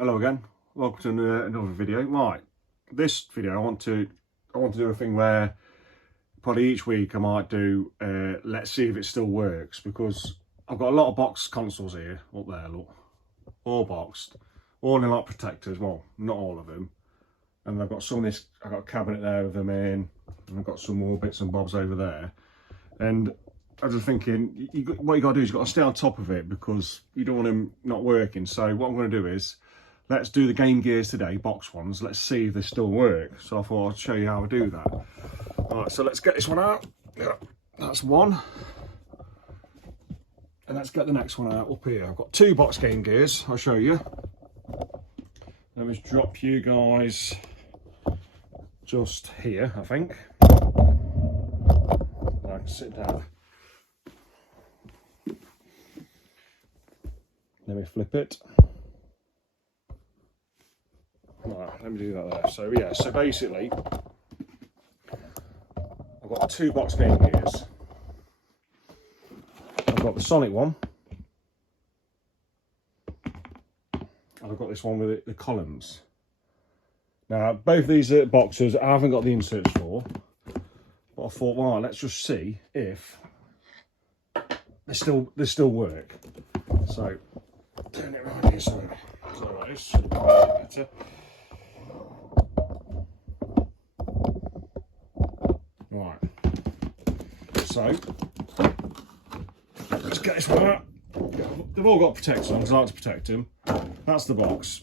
Hello again, welcome to another video. Right, this video I want to do a thing where probably each week I might do let's see if it still works, because I've got a lot of boxed consoles here up there, look, all boxed, all in like protectors. Well, not all of them, and I've got some of this, I've got a cabinet there with them in, and I've got some more bits and bobs over there. And I was just thinking, what you got to do is you've got to stay on top of it, because you don't want them not working. So what I'm going to do is, let's do the Game Gears today, box ones. Let's see if they still work. So I thought I'd show you how I do that. All right, so let's get this one out. Yeah, that's one. And let's get the next one out up here. I've got two box Game Gears, I'll show you. Let me just drop you guys just here, I think. I can sit down. Let me flip it. Right, let me do that there. So yeah, so basically, I've got two box Game Gears. I've got the Sonic one, and I've got this one with the columns. Now, both these boxes I haven't got the inserts for, but I thought, well, let's just see if they still work. So turn it around here so this should be better. Right, so let's get this one out. They've all got protectors on because I like to protect them. That's the box.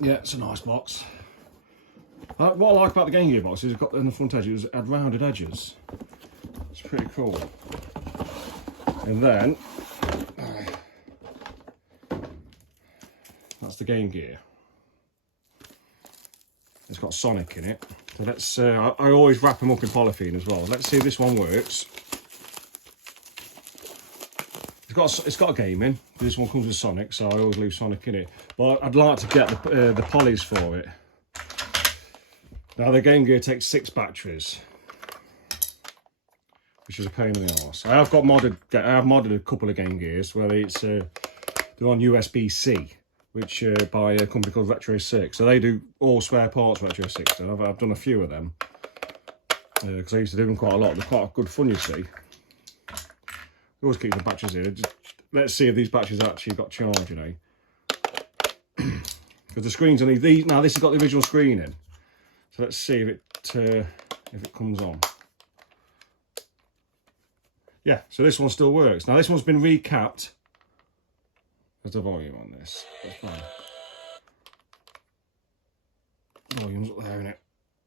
Yeah, it's a nice box. What I like about the Game Gear box is it's got on the front edge, it had rounded edges. It's pretty cool. And then that's the Game Gear. It's got Sonic in it. So let's, I always wrap them up in polythene as well. Let's see if this one works. It's got a game in. This one comes with Sonic, so I always leave Sonic in it. But I'd like to get the polys for it. Now the Game Gear takes 6 batteries, which is a pain in the arse. I have modded a couple of Game Gears where they're on USB-C. Which by a company called Retro 6. So they do all spare parts Retro 6. And I've done a few of them because I used to do them quite a lot. They're quite good fun, you see. Always keep the batteries here. Let's see if these batteries actually got charged, you know. Because the screen's only these. Now this has got the original screen in. So let's see if it comes on. Yeah. So this one still works. Now this one's been recapped. There's the volume on this. That's fine. Volume's up there, innit?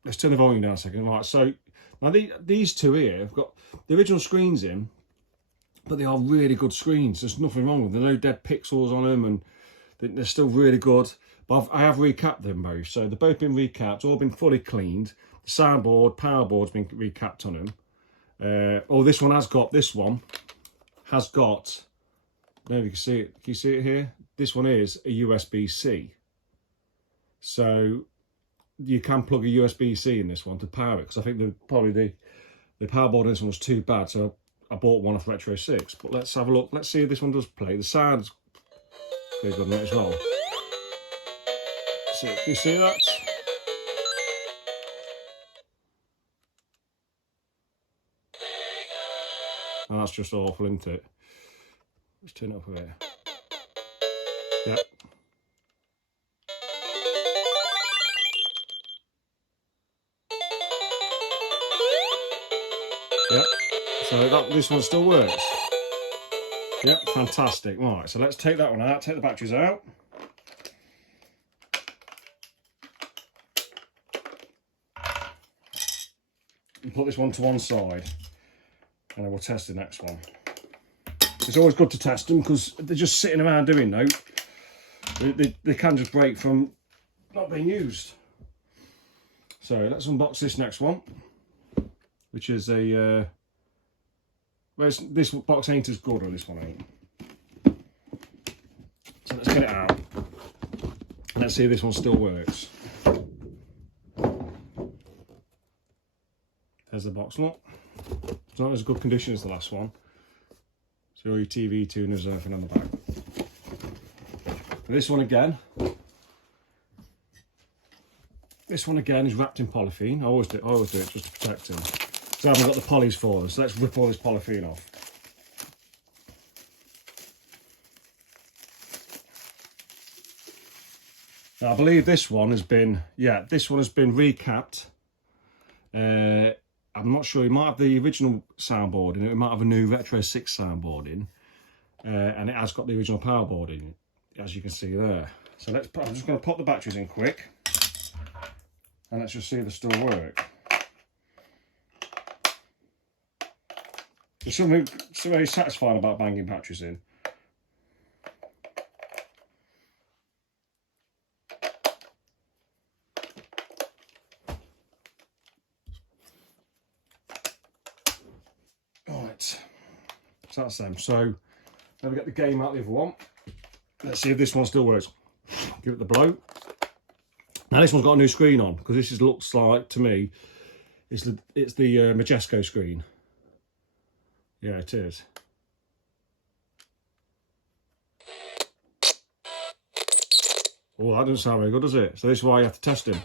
Let's turn the volume down a second. Right, so now these two here have got the original screens in, but they are really good screens. There's nothing wrong with them. There's no dead pixels on them, and they're still really good. But I have recapped them both. So they've both been recapped, all been fully cleaned. The soundboard, power board's been recapped on them. This one has got. There you can see it. Can you see it here? This one is a USB-C. So you can plug a USB-C in this one to power it, because I think the power board on this one was too bad, so I bought one off Retro 6. But let's have a look. Let's see if this one does play. The sound's pretty good on it as well. So, can you see that? And that's just awful, isn't it? Let's turn it up a bit. Yep. Yep. So this one still works. Yep, fantastic. Right, so let's take that one out, take the batteries out. And put this one to one side. And then we'll test the next one. It's always good to test them because they're just sitting around doing no. They can just break from not being used. So let's unbox this next one, which is a. This box ain't as good, or this one ain't. So let's get it out. Let's see if this one still works. There's the box, look. It's not as good condition as the last one. So all your TV tuners and everything on the back. This one again. This one again is wrapped in polythene. I always do it just to protect them. So I haven't got the polys for them. So let's rip all this polythene off. Now I believe this one has been, recapped. I'm not sure, it might have the original soundboard in it, it might have a new Retro 6 soundboard in. And it has got the original power board in it, as you can see there. So I'm just going to pop the batteries in quick. And let's just see if they still work. There's something very satisfying about banging batteries in. Right, so that's them. So let me get the game out of the other one. Let's see if this one still works. Give it the blow. Now this one's got a new screen on, because this looks like, to me, it's the Majesco screen. Yeah, it is. Oh, that doesn't sound very good, does it? So this is why you have to test him.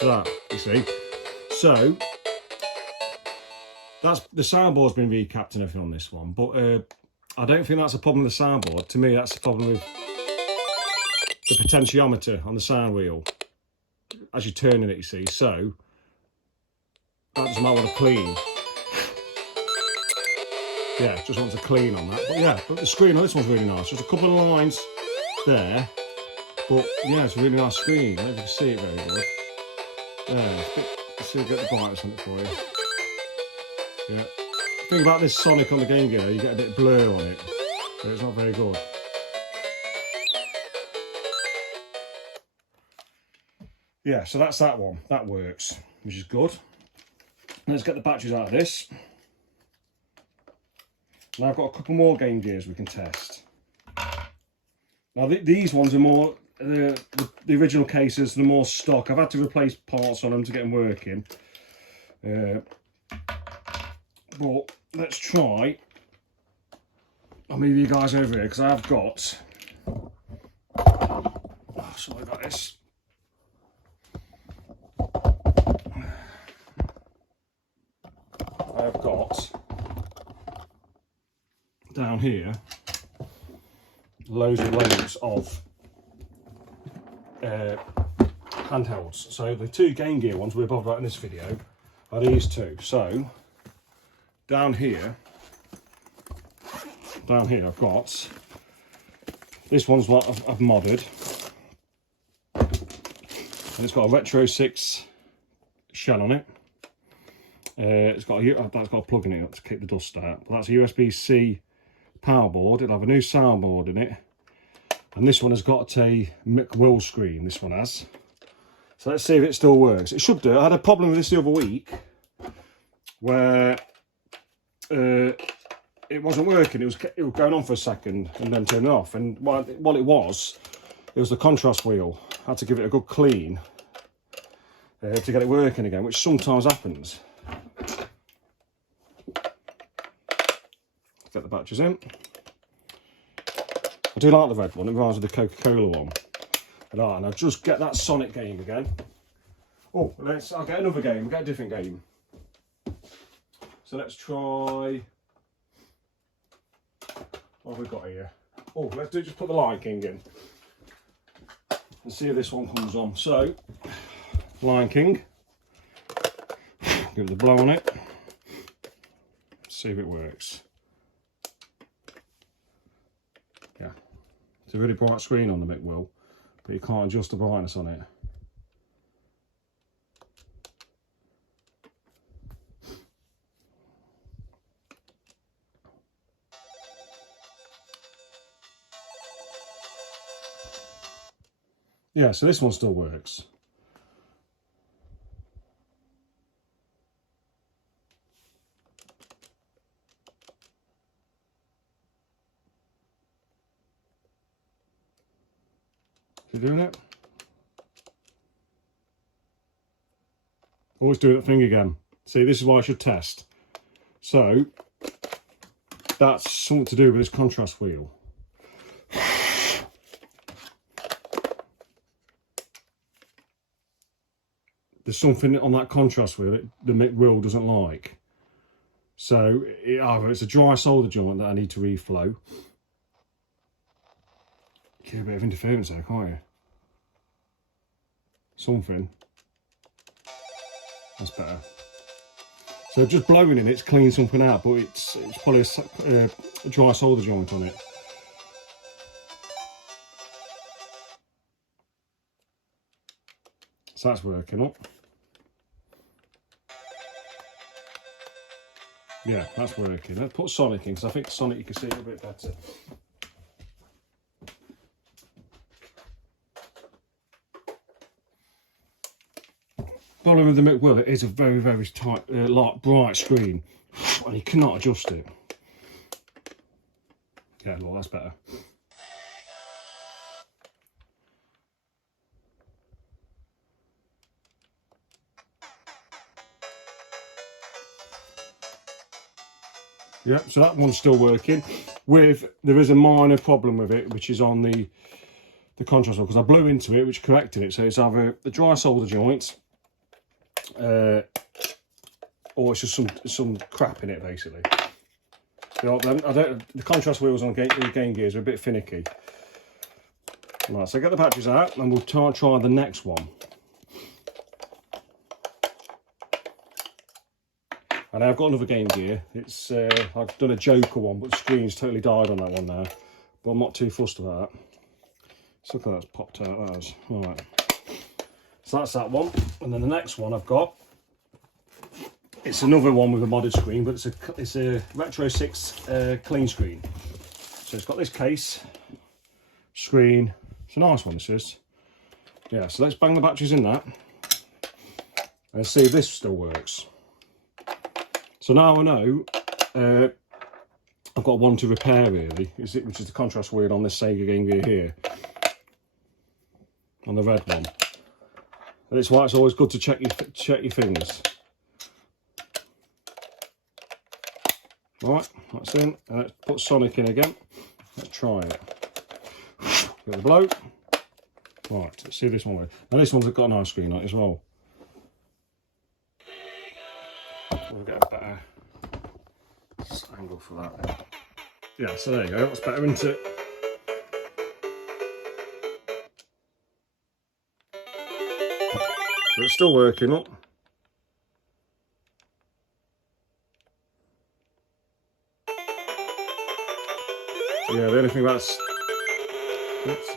That, you see. So that's the soundboard's been recapped and everything on this one, but I don't think that's a problem with the soundboard. To me, that's a problem with the potentiometer on the sound wheel as you're turning it, you see. So that just might want to clean. Yeah, just wants to clean on that. But yeah, but the screen on this one's really nice. Just a couple of lines there, but yeah, it's a really nice screen. I don't know if you can see it very good. Yeah, let's see if we get the brightness on it for you. Yeah. The thing about this Sonic on the Game Gear, you get a bit of blur on it, so it's not very good. Yeah, so that's that one. That works, which is good. Let's get the batteries out of this. Now I've got a couple more Game Gears we can test. Now these ones are more, the original cases, they're more stock. I've had to replace parts on them to get them working. But let's try. I'll move you guys over here because I've got. Oh, sorry about this. I've got down here loads and loads of handhelds. So the two Game Gear ones we're bothered about in this video are these two. So down here I've got, this one's what I've modded, and it's got a Retro 6 shell on it. That's got a plug in it to keep the dust out, but that's a USB-C power board. It'll have a new soundboard in it, and this one has got a McWill screen, this one has. So let's see if it still works. It should do. I had a problem with this the other week where it wasn't working. It was going on for a second and then turning off, and what it was the contrast wheel. I had to give it a good clean to get it working again, which sometimes happens. Get the batteries in. I do like the red one, it reminds me of the Coca-Cola one. And I'll just get that Sonic game again. Oh, I'll get another game, get a different game. So let's try, what have we got here? Oh, just put the Lion King in. And see if this one comes on. So, Lion King. Give it the blow on it. See if it works. Yeah, it's a really bright screen on the McWill, but you can't adjust the brightness on it. Yeah, so this one still works. You doing it? Always do that thing again. See, this is why I should test. So that's something to do with this contrast wheel. there's something on that contrast wheel that the wheel doesn't like. So either it's a dry solder joint that I need to reflow. Get a bit of interference there, can't you? Something. That's better. So just blowing in it's cleaned something out, but it's probably a dry solder joint on it. So that's working up. Yeah, that's working. Let's put Sonic in, because I think Sonic you can see it a bit better. Problem with the McWill, it is a very, very tight, light, bright screen, and you cannot adjust it. Yeah, well, that's better. Yeah, so that one's still working. There is a minor problem with it, which is on the contrast wheel, because I blew into it, which corrected it. So it's either the dry solder joint, or it's just some crap in it, basically. You know, the contrast wheels on the Game Gears are a bit finicky. Right, so get the batteries out, and we'll try the next one. And I've got another Game Gear. It's I've done a Joker one, but the screen's totally died on that one now. But I'm not too fussed about that. So look at that's popped out. That is. All right. So that's that one. And then the next one I've got. It's another one with a modded screen, but it's a Retro 6 clean screen. So it's got this case, screen. It's a nice one. This is. Yeah. So let's bang the batteries in that, and see if this still works. So now I know I've got one to repair really, which is the contrast wheel on this Sega Game Gear here, on the red one. And it's why it's always good to check your things. Right, that's in. And let's put Sonic in again. Let's try it. Give it a blow. Right, let's see this one. Now this one's got a nice screen on it as well. We'll get a better angle for that. Yeah, so there you go, that's better, isn't it? So it's still working up. Yeah, the only thing that's... Oops.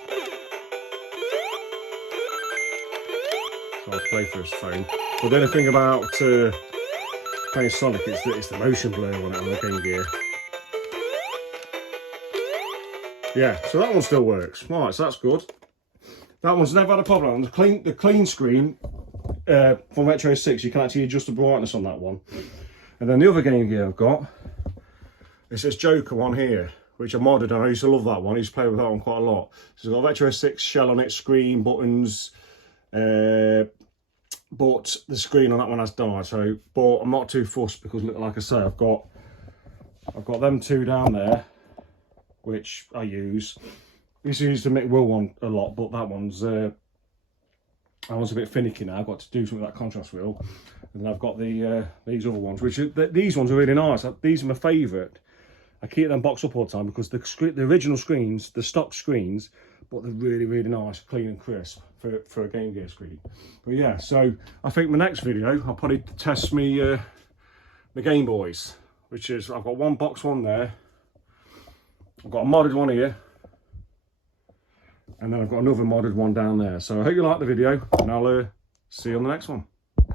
I'll play for his phone. But the only thing about playing Sonic, it's the motion blur on it on the Game Gear. Yeah, so that one still works. Right, so that's good. That one's never had a problem. The clean screen from Retro 6, you can actually adjust the brightness on that one. And then the other Game Gear I've got is this Joker one here, which I modded, and I used to love that one. I used to play with that one quite a lot. So it's got a Retro 6 shell on it, screen, buttons, but the screen on that one has died. So, but I'm not too fussed because, like I say, I've got them two down there, which I use. I used to use the McWill one a lot, but that one's a bit finicky now. I've got to do something with that contrast wheel, and then I've got these other ones, which these ones are really nice. These are my favourite. I keep them boxed up all the time because the original screens, the stock screens, but they're really, really nice, clean and crisp for a Game Gear screen. But yeah, so I think my next video I'll probably test my Game Boys, which is I've got one box one there, I've got a modded one here, and then I've got another modded one down there. So I hope you like the video, and I'll see you on the next one.